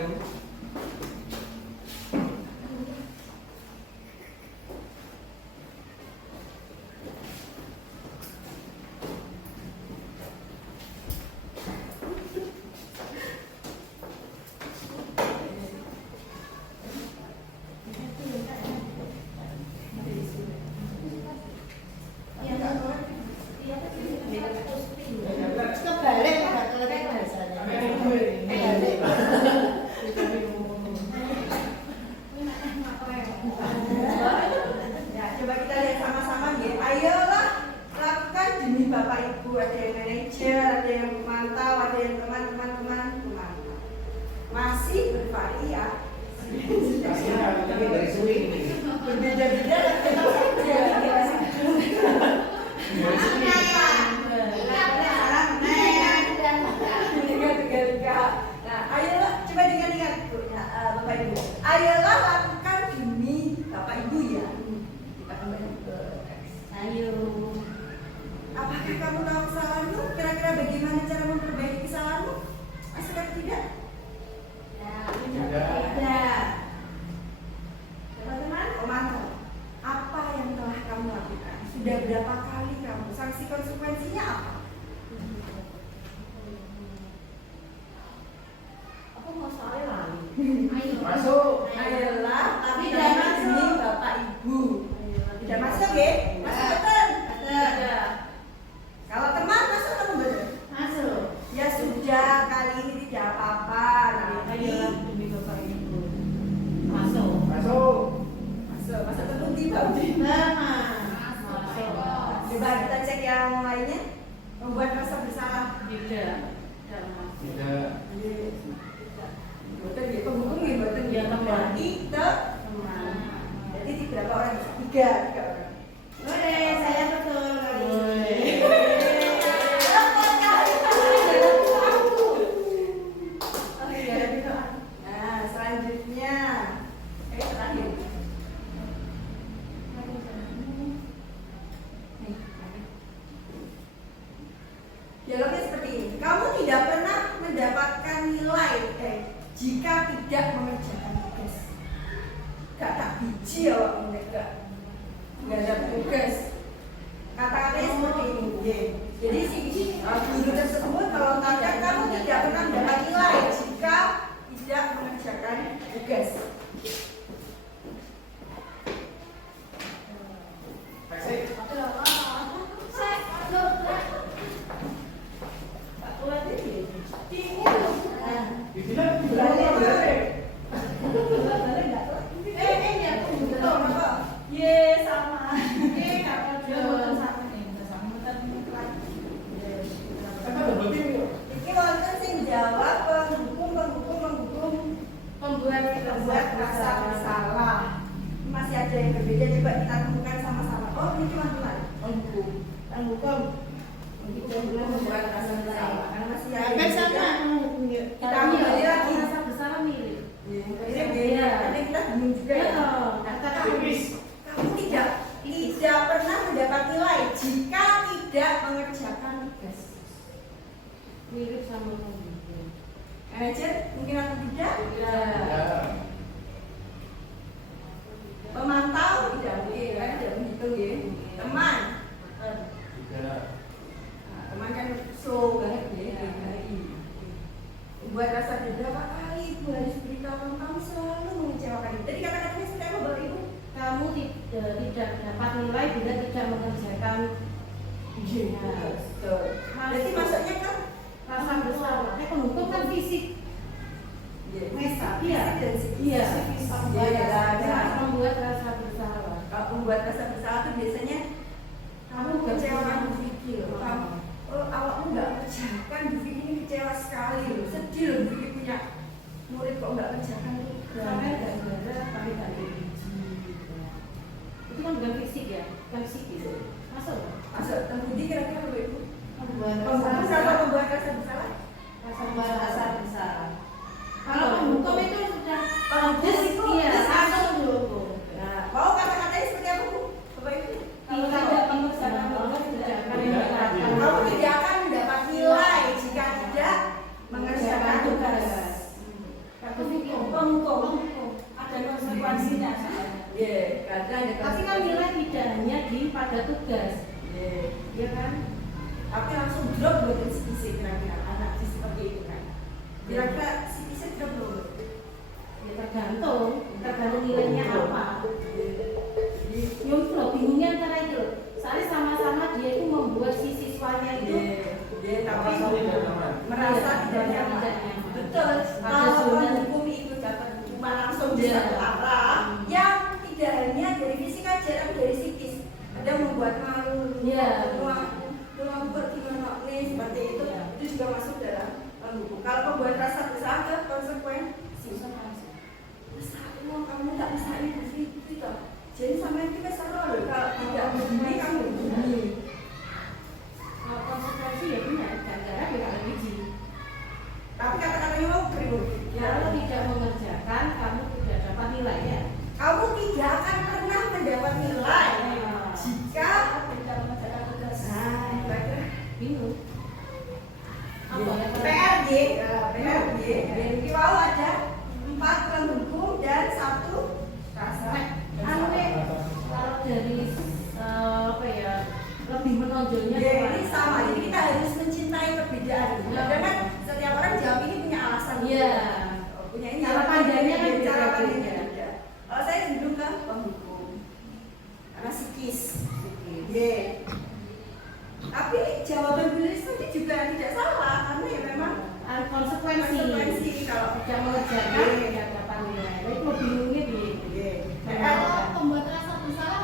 Kebalik Pak, kalau kayak bahasanya. Ya, coba kita lihat sama-sama ya. Ayolah lakukan demi bapak ibu. Ada yang manajer, ada yang pemantau, ada yang teman-teman pemantau. Masih bervariasi. Tapi dari suwi ini. Berbeda-beda tetap saja. Nah, ayolah coba dengar-dengar Bapak Ibu. Ayolah lakukan demi Bapak Ibu ya. Kita kembali ke teks. Ayo. Apakah kamu tahu kesalahanmu? Kira-kira bagaimana cara memperbaiki kesalahanmu? Masuk atau tidak? Tidak. Teman-teman, pemantau. Apa yang telah kamu lakukan? Sudah berapa kali kamu? Sanksi konsekuensinya apa? Aku mau soalnya lali. Ayo. Masuk. Ayolah, tapi Tidak demi masuk. Bapak Ibu. Tidak masuk ya? Masuk betul? Ada. Kalau teman masuk atau betul? Masuk. Ya sudah, kali ini tidak apa-apa. Coba kita cek yang lainnya. Membuat rasa bersalah. Tidak. Tidak. Betul ya, penghukum ya betul ya. Teman. Teman. Jadi di berapa orang? Tiga orang. Oke, saya betul kali ini. Nah, selanjutnya terakhir. Dialognya seperti ini. Kamu tidak pernah mendapatkan nilai jika tidak mengerjakan tugas. Gak tak biji ya awak mereka. Gak ada tugas. Kata-katanya seperti ini. Jadi si guru tersebut kalau tanya kamu tidak pernah mendapat nilai jika tidak mengerjakan tugas. Taksi. Dibilang membuat rasa bersalah. Masih ada yang berbeda, coba kita temukan sama-sama. Oh, ini cuma teman menghukum membuat rasa bersalah. Karena masih ada yang berbeda. Kita kembali lagi. Rasa bersalah mirip. Ini beda, karena kita bingung juga ya. Kamu tidak pernah mendapat nilai jika tidak mengerjakan tugas. Mirip sama menghukum. Manajer, mungkin aku tidak? tidak. Pemantau tidak mungkin, kan tidak menghitung ya. Teman, Tidak. teman kan slow banget ya. Buat rasa berapa kali ibu harus beritahu kamu selalu mengecewakan. Jadi kata-katanya seperti apa Bapak Ibu? Kamu tidak dapat nilai bila tidak mengerjakan Betul. Berarti maksudnya kan rasa bersalah. Penghukum kan fisik. Mesa, Iya. dan Iya. Membuat Membuat rasa bersalah. Kalau membuat rasa bersalah itu biasanya kamu kecewa Bu Vicky loh. Awakmu nggak kerjakan, Bu Vicky ini kecewa sekali loh. Sedih loh Bu Vicky punya murid kok nggak kerjakan tuh. Sampai gara-gara kami tadi biji. Itu kan bukan fisik ya, bukan psikis. Masuk. Masuk Budi kira-kira Bapak Ibu? Membuat Penghukum kalau membuat rasa bersalah? rasa bersalah. Kalau penghukum itu sudah Penghukum itu iya, langsung langsung dulu. Nah, mau kata-katanya seperti apa Bu? Bapak Ibu? Kalau tidak mengerjakan tugas tidak akan mendapatkan. Kamu tidak akan mendapat nilai jika tidak mengerjakan tugas. Penghukum. Ada konsekuensinya. Iya, karena ada Tapi kan nilai tidak hanya pada tugas, ya kan? Tapi langsung drop buat psikis kira-kira anak seperti itu kan. Kira-kira psikisnya drop loh. Ya tergantung nilainya apa. Yang itu loh bingungnya antara itu loh. Soalnya sama-sama dia itu membuat si siswanya itu Dia tapi Merasa tidak nyaman. merasa tidak Tidak nyaman. nyaman. Betul. Ada Kalau zona. hukum itu dapat cuma langsung di Iya. satu arah yang tidak hanya dari fisik aja tapi dari psikis. Ada membuat malu, Iya. tulang gimana nih seperti itu. Iya. Itu juga masuk dalam hukum. Kalau membuat rasa bersalah ke konsekuensi. Masalah kamu tak bisa ini gitu. Jadi sama kita salah loh. Kalau tidak begini kamu begini. Kalau konsekuensi ya benar, gara-gara dia nggak biji. Tapi kata-katanya mau beri. Kalau tidak mengerjakan, kamu tidak dapat nilai ya. Kamu tidak akan pernah mendapat nilai jika tidak mengerjakan tugas. nah, kira-kira Bingung. Apa ya? PRJ, PRJ, jadi mau ada 4 penghukum dan 1 rasa. Anu nih, kalau dari apa ya, lebih menonjolnya Ya, kemana? ini sama, jadi kita harus mencintai perbedaan. Kadang kan setiap orang jawab ini punya alasan. Iya. Punya ini. Cara pandangnya kan cara beda-beda. pandangnya beda. Kalau saya cenderung ke penghukum, karena psikis. Iya. Tapi jawaban Bu Lilis tadi juga tidak salah, karena ya memang Konsekuensi kalau tidak mengerjakan tidak dapat nilai. Nah, itu bingungnya di Iya. Kalau Pembuat rasa bersalah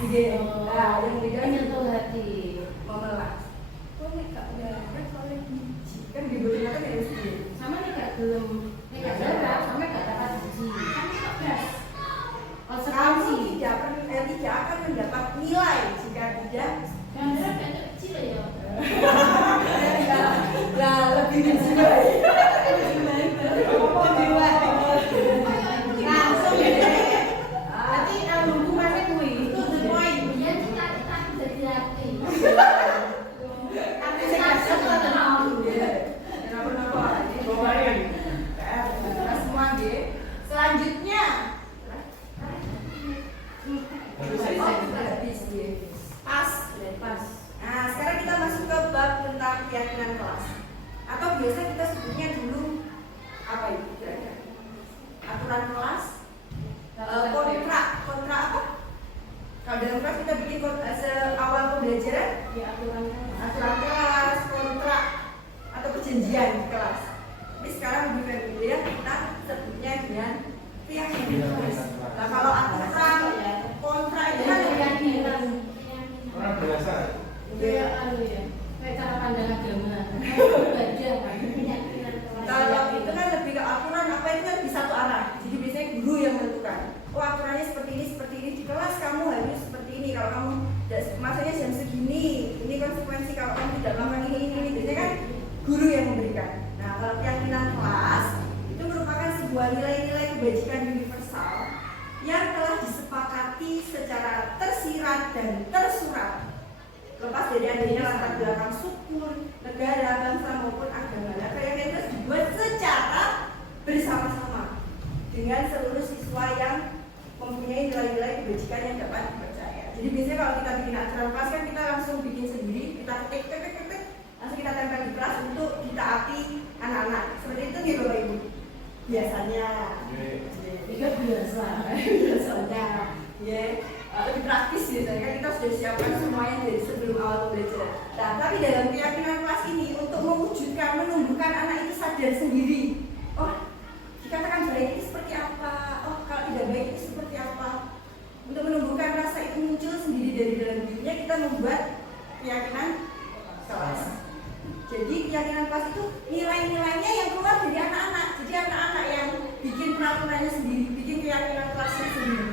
Iya. Nah, yang beda menyentuh hati. memelas. Kok nek gak udah oleh biji kan dibutuhkan kan ya sih. Sama nih gak belum, nih gak garap, sama gak dapat biji. Kan kita beras. Kamu Konsekuensi. tidak akan mendapat nilai jika tidak. Yang beras gak kecil ya. Nah, lebih biji baik. Langsung ya. Berarti hukumannya kuwi. Itu poin. Ya cita-cita aku jadi hati. Tapi saya kasih tahu ya. Kenapa? Ini Bawain. kita semua deh. Selanjutnya. Oh, sudah habis ya. Pas. Pas. Nah, sekarang kita masuk ke bab tentang keyakinan kelas. Atau biasa kita sebutnya dulu apa itu kira-kira? Aturan kelas, kontra apa? Kalau dalam kelas kita bikin awal pembelajaran, Ya aturan. aturan kelas, kontrak atau perjanjian di kelas. Tapi sekarang lebih familiar kita sebutnya dengan keyakinan kelas. Nah, kalau aturan, kontrak itu kan Keyakinan. Orang biasa. Ya anu ya. Kayak cara pandang agama. Ibadah kan. Keyakinan. kalau itu kan lebih ke aturan apa itu kan lebih satu arah. Jadi biasanya guru yang menentukan. Oh aturannya seperti ini di kelas kamu harus seperti ini. Kalau kamu masanya jam segini, ini konsekuensi kalau kamu tidak melakukan ini. Biasanya kan guru yang memberikan. Nah kalau keyakinan kelas itu merupakan sebuah nilai-nilai kebajikan universal yang telah disepakati secara tersirat dan tersurat. Lepas dari adanya latar belakang suku, negara, bangsa maupun agama. Nah, keyakinan itu dibuat secara bersama-sama dengan seluruh siswa yang mempunyai nilai-nilai kebajikan yang dapat dipercaya. Jadi biasanya kalau kita bikin aturan kelas kan kita langsung bikin sendiri, kita ketik, langsung kita tempel di kelas untuk ditaati anak-anak. Seperti itu nih Bapak Ibu. Biasanya. Tiga biasa. Biasanya. Ya. Lebih praktis biasanya kan kita sudah siapkan semuanya dari sebelum awal pembelajaran. Nah, tapi dalam keyakinan kelas ini untuk mewujudkan, menumbuhkan anak itu sadar sendiri. Oh, dikatakan baik itu seperti apa? Oh, kalau tidak baik itu seperti apa? Untuk menumbuhkan rasa itu muncul sendiri dari dalam dirinya, kita membuat keyakinan kelas. Jadi keyakinan kelas itu nilai-nilainya yang keluar dari anak-anak. Jadi anak-anak yang bikin peraturannya sendiri, bikin keyakinan kelasnya sendiri.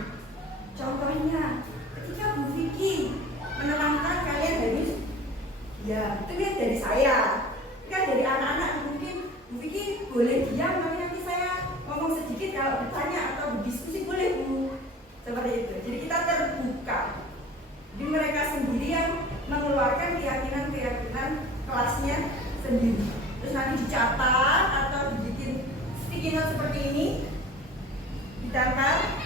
Contohnya, ketika Bu Vicky menerangkan kalian harus, ya itu kan dari saya, kan dari anak-anak mungkin Bu Vicky boleh diam, tapi nanti saya ngomong sedikit kalau bertanya atau berdiskusi boleh Bu, seperti itu. Jadi kita terbuka. Jadi mereka sendiri yang mengeluarkan keyakinan kelasnya sendiri. Terus nanti dicatat atau dibikin sticky note seperti ini, ditempel.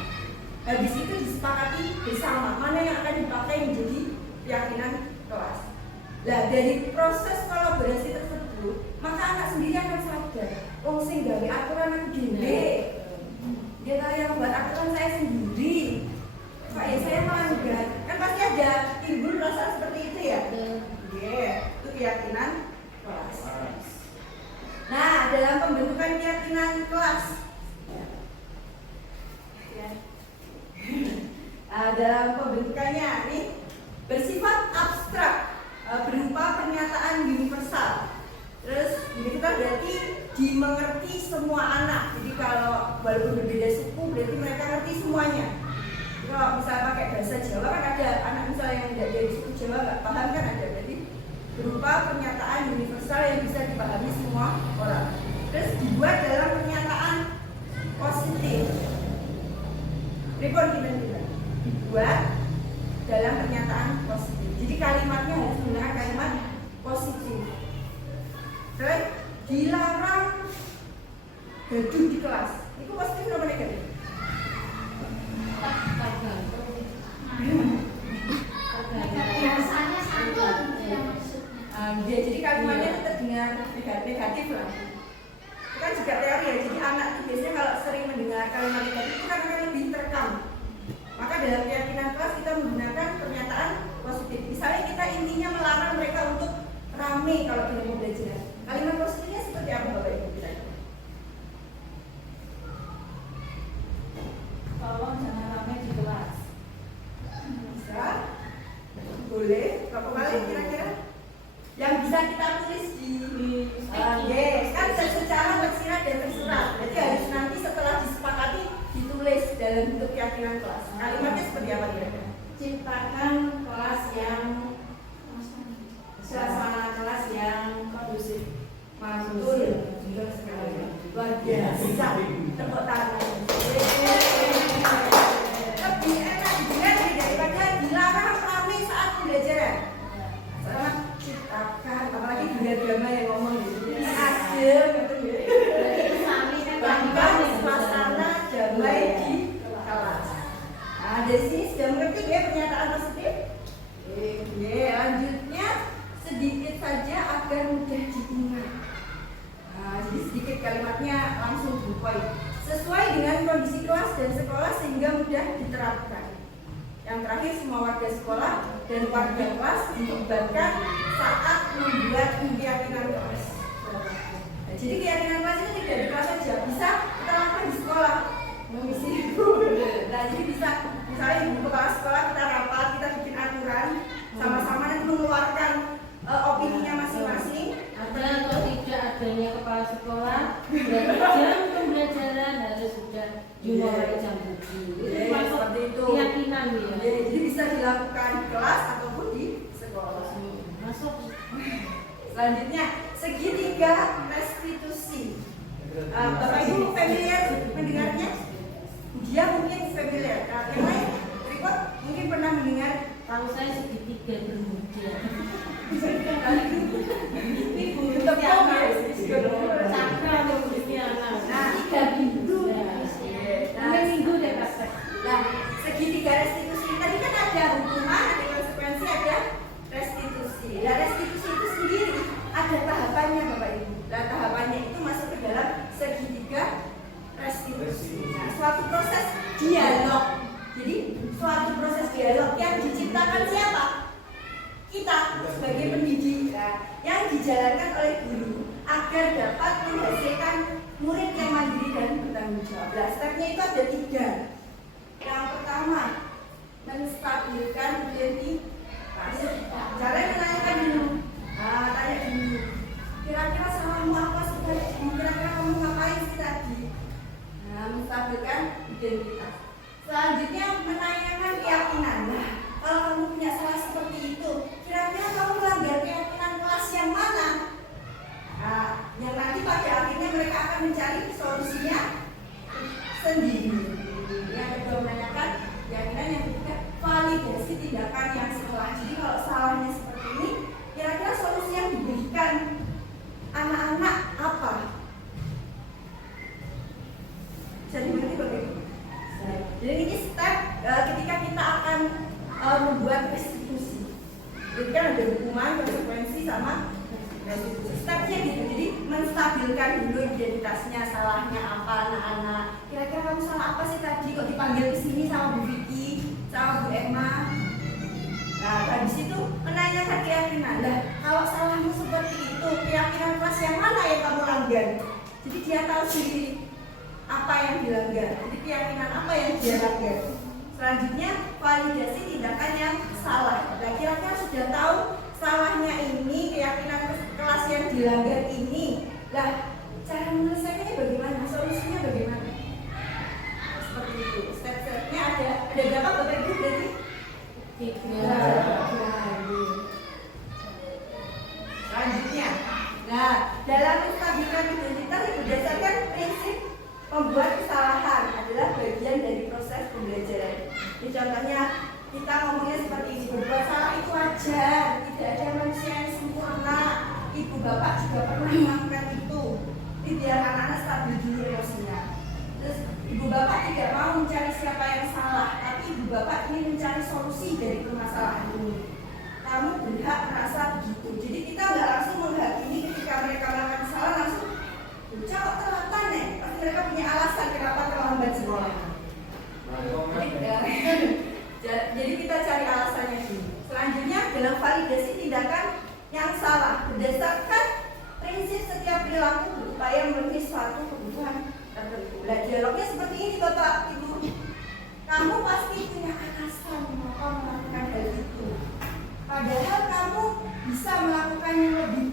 Habis itu disepakati bersama mana yang akan dipakai menjadi keyakinan kelas. Nah dari proses kolaborasi tersebut, maka anak sendiri akan sadar, oh sing gawe aturan aku dhewe. Dia yang buat aturan saya sendiri. Pak ya saya melanggar. Kan pasti ada timbul rasa seperti itu ya. Itu keyakinan kelas. Nah dalam pembentukan keyakinan kelas. Dalam pembentukannya ini bersifat abstrak, berupa pernyataan universal. Terus universal berarti dimengerti semua anak. Jadi kalau walaupun berbeda suku berarti mereka ngerti semuanya. Jadi, kalau misalnya pakai bahasa Jawa kan ada anak misalnya yang tidak dari suku Jawa nggak paham kan ada. Jadi berupa pernyataan universal yang bisa dipahami semua orang. Terus dibuat dalam pernyataan positif. Report kita dibuat dalam pernyataan positif. Jadi kalimatnya harus menggunakan kalimat positif. Terus dilarang gaduh di kelas. Itu positif atau negatif? Biasanya santun yang maksudnya. Jadi kalimatnya itu terdengar negatif lah. Itu kan juga teori ya. Jadi anak itu biasanya kalau sering mendengar kalimat negatif itu kan akan lebih terekam. Maka dalam keyakinan kelas kita menggunakan pernyataan positif. Misalnya kita intinya melarang mereka untuk rame kalau tidak mau belajar. Kalimat positifnya seperti apa Bapak Ibu kita? Tolong jangan ramai di kelas. Bisa. kita tulis di kan secara tersirat dan tersurat. Jadi harus nanti setelah disepakati ditulis dalam bentuk keyakinan kelas. Kalimatnya seperti apa kira-kira? Ciptakan kelas yang suasana kelas yang kondusif, Betul. Betul sekali. Luar biasa. Tepuk tangan. Lebih enak didengar daripada dilarang ramai saat pembelajaran. Sama ciptakan, apalagi drama yang ngomong gitu. Adem, gitu ya. Bahkan suasana damai di kelas. Nah, dari sini sudah mengerti ya pernyataan positif. Oke, lanjutnya sedikit saja agar mudah diingat. Nah, jadi sedikit kalimatnya langsung to the point. Sesuai dengan kondisi kelas dan sekolah sehingga mudah diterapkan. Yang terakhir, semua warga sekolah dan warga kelas dilibatkan saat membuat keyakinan kelas. Nah, jadi keyakinan kelas itu tidak di kelas saja, bisa kita lakukan di sekolah. Mengisi ibu. Nah, jadi bisa misalnya ibu kepala sekolah kita rapat, kita bikin aturan, sama-sama nanti mengeluarkan opininya masing-masing. Ada atau tidak adanya kepala sekolah, berarti jam pembelajaran harus sudah dimulai jam 7. Itu masuk Seperti itu. keyakinan ya. Jadi bisa dilakukan di kelas ataupun di sekolah. Masuk. Selanjutnya, segitiga restitusi. Bapak Ibu familiar mendengarnya? Dia mungkin familiar. Yang lain, report mungkin pernah mendengar. Tahu saya segitiga bermuda. Ibu untuk siapa? Cakra atau Kristiana. Nah, 3 pintu. Mungkin minggu deh Pak. Nah, segitiga restitusi tadi kan ada hukuman, ada konsekuensi, ada restitusi. Nah, restitusi itu sendiri ada tahapannya Bapak Ibu. Nah, tahapannya itu masuk ke dalam segitiga restitusi. Nah, suatu proses dialog. Jadi, suatu proses dialog yang diciptakan siapa? Kita sebagai pendidik, yang dijalankan oleh guru agar dapat menghasilkan murid yang mandiri dan bertanggung jawab. Nah, stepnya itu ada 3. Yang pertama, menstabilkan identitas. Jangan menanyakan dulu. Tanya dulu. Kira-kira salahmu apa sih tadi? Kira-kira kamu ngapain sih tadi? Menstabilkan identitas. Selanjutnya, menanyakan keyakinan. Nah, kalau kamu punya salah seperti itu, kira-kira kamu melanggar keyakinan kelas yang mana? Nah, yang nanti pada akhirnya mereka akan mencari solusinya sendiri. Yang kedua, menanyakan keyakinan. Yang ketiga, validasi tindakan yang salah. Jadi kalau salahnya seperti ini, kira-kira solusi yang diberikan anak-anak apa? Bisa dimengerti bagaimana? Jadi ini step ketika kita akan membuat restitusi. Jadi kan ada hukuman, konsekuensi sama restitusi. Stepnya gitu. Jadi menstabilkan dulu identitasnya, salahnya apa anak-anak. Kira-kira kamu salah apa sih tadi kok dipanggil ke sini sama Bu Vicky, sama Bu Emma? Nah, habis itu menanyakan keyakinan. Nah, kalau salahmu seperti itu, keyakinan kelas yang mana yang kamu langgar? Jadi dia tahu sendiri apa yang dilanggar. Jadi keyakinan apa yang dia langgar. Selanjutnya, validasi tindakan yang salah. Nah, kira-kira sudah tahu salahnya ini, keyakinan kelas yang dilanggar ini. Nah, cara menyelesaikannya bagaimana? Solusinya bagaimana? Seperti itu. Step-stepnya ada berapa Bapak Ibu berarti? 3. Selanjutnya, nah dalam menstabilkan identitas berdasarkan prinsip membuat kesalahan adalah bagian dari proses pembelajaran. Ini contohnya kita ngomongnya seperti ini, berbuat salah itu wajar, tidak ada manusia yang sempurna. Ibu bapak juga pernah melakukan itu. Ini biar anak-anak stabil dulu emosinya. Terus ibu bapak tidak mau mencari siapa yang salah, tapi ibu bapak ingin mencari solusi dari permasalahan ini. Kamu berhak merasa begitu. Jadi kita nggak langsung menghakimi ketika mereka melakukan salah langsung. Bocah kok terlambat nih? Pasti mereka punya alasan kenapa terlambat sekolah. Jadi kita cari alasannya dulu. Selanjutnya dalam validasi tindakan yang salah berdasarkan prinsip setiap perilaku berupaya memenuhi suatu kebutuhan tertentu. Nah, dialognya seperti ini Bapak Ibu. Kamu pasti punya alasan mengapa melakukan hal itu. Padahal kamu bisa melakukan yang lebih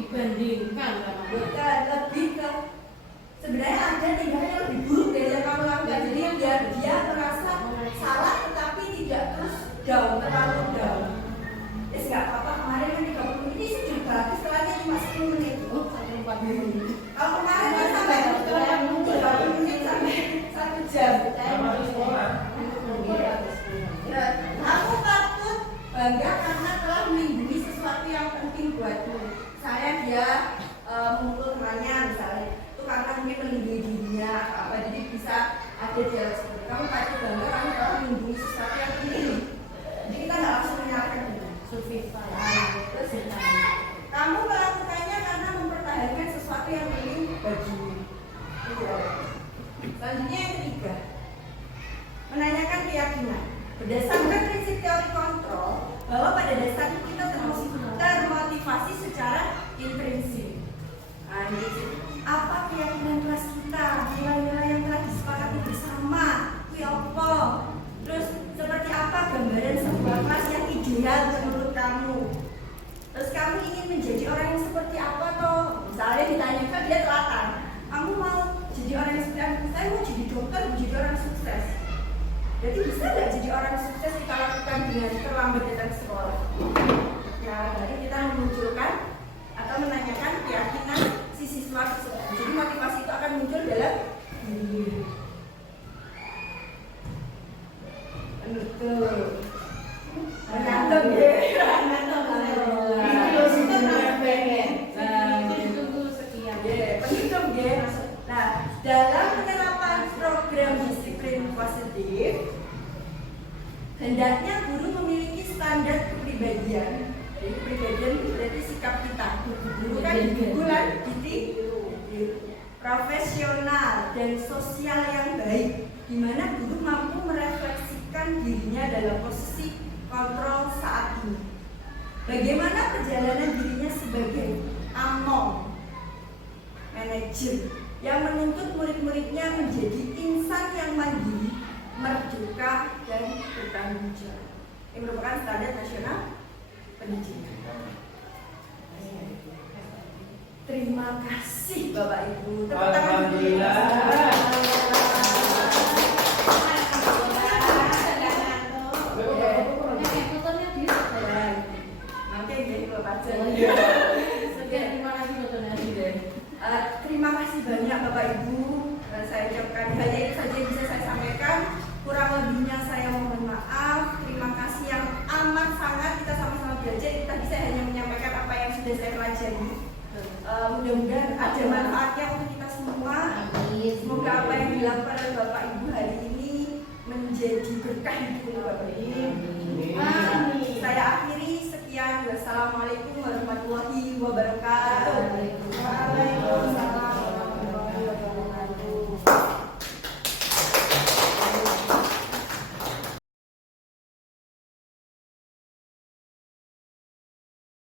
dibandingkan sama bukan lebih ke sebenarnya ada tindakan yang lebih buruk dari yang kamu lakukan. Jadi dia merasa salah tetapi tidak terus down, terlalu down. Nggak apa-apa, kemarin kan 30 menit ini sudah bagus, setelahnya cuma 10 menit. oh sampai 40 menit. Kalau kemarin kan sampai 30 menit sampai 1 jam. Aku patut bangga karena telah melindungi sesuatu yang penting buatku. Saya dia mengumpul temannya misalnya, itu karena mungkin melindungi dirinya atau apa, jadi bisa ada dialog seperti itu. Kamu patut bangga karena telah melindungi sesuatu yang penting. Jadi kita nggak langsung menyalahkan diri. Survival. Terus kamu melakukannya karena mempertahankan sesuatu yang penting bagimu. Selanjutnya yang ketiga, menanyakan keyakinan. Berdasarkan prinsip teori kontrol, bahwa pada dasarnya kita termotivasi secara intrinsik. Nah, ini apa keyakinan kelas kita, nilai-nilai yang telah disepakati bersama, apa? Terus seperti apa gambaran sebuah kelas yang ideal menurut kamu? Terus kamu ingin menjadi orang yang seperti apa toh? Misalnya ditanyakan dia telatan, kamu mau jadi orang yang seperti apa? Saya mau jadi dokter, mau jadi orang sukses. Jadi bisa nggak jadi orang sukses kita lakukan dengan terlambat datang sekolah? Ya, jadi kita memunculkan atau menanyakan keyakinan si siswa tersebut. Jadi motivasi itu akan muncul dalam diri. Betul. Mantap ya. Nah, dalam penerapan program disiplin positif, hendaknya guru memiliki standar kepribadian. Jadi kepribadian itu berarti sikap kita. Guru kan bulan profesional dan sosial yang baik, di mana guru mampu merefleksikan dirinya dalam posisi kontrol saat ini. Bagaimana perjalanan dirinya sebagai among manajer yang menuntut murid-muridnya menjadi insan yang mandiri, merdeka, dan bertanggung jawab. Ini merupakan standar nasional pendidikan. Terima kasih Bapak Ibu. Tepuk tangan dulu. Terima kasih banyak Bapak Ibu. Saya ucapkan hanya itu saja yang bisa saya sampaikan. Kurang lebihnya saya mohon maaf. Terima kasih yang amat sangat, kita sama-sama belajar. Tadi saya hanya menyampaikan apa yang sudah saya pelajari. Mudah-mudahan ada manfaatnya untuk kita semua. Semoga apa yang dilakukan oleh Bapak Ibu hari ini menjadi berkah hidup Bapak Ibu. Saya akhiri, sekian. Wassalamualaikum warahmatullahi wabarakatuh.